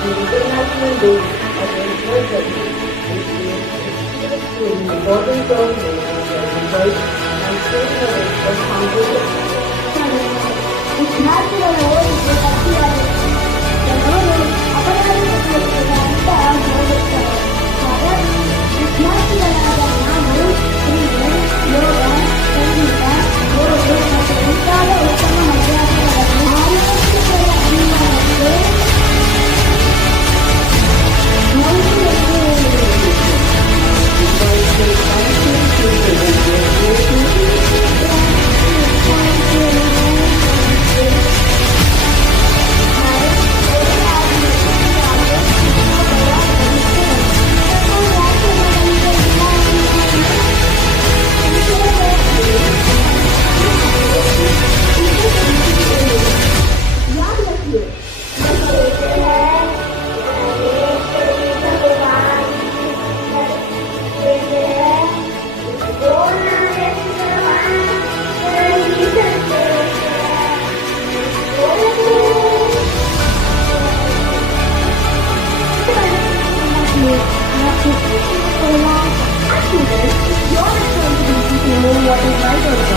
The International Day against Drug Abuse is to an important role in avoid and staying away from harmful substances. ವಿದ್ಯಾರ್ಥಿಗಳ ಓದಿಗೆ ಅತಿಯಾಗಿದೆ. ಕೆಲವರು ಅಪರಾಧಗಳನ್ನು ಹೋಗುತ್ತಾರೆ. ಹಾಗಾಗಿ ವಿದ್ಯಾರ್ಥಿಗಳಾದ ನಾವು ಕ್ರೀಡೆ, ಯೋಗ, ಸಂಗೀತ, ಓದು ಮತ್ತು ಮುಂತಾದ ಉತ್ತಮ ಅಭ್ಯಾಸಗಳನ್ನು ಆರೋಗ್ಯಕರ ಜೀವನಕ್ಕೆ what is right or wrong.